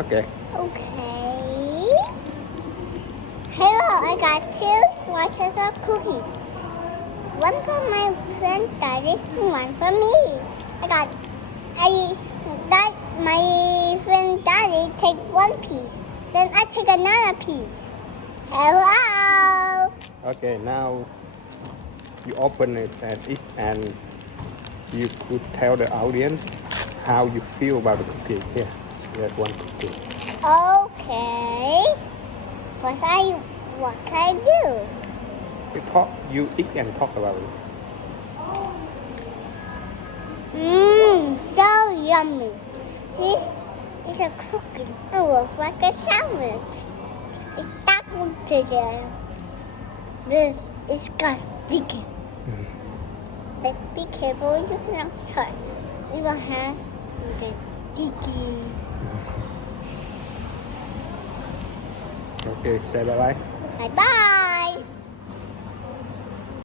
Okay. Okay. Hello, I got 2 slices of cookies. One for my friend Daddy and one for me. My friend Daddy take 1 piece. Then I take another piece. Hello. Okay, now you open it and you could tell the audience how you feel about the cookie. Here, there's 1 cookie. Okay. What can I do? You eat and talk about it. So yummy. This is a cookie. It looks like a sandwich. It's apple today. This is got sticky. But be careful, you cannot touch. It will have the sticky. Okay, say bye-bye. Bye-bye.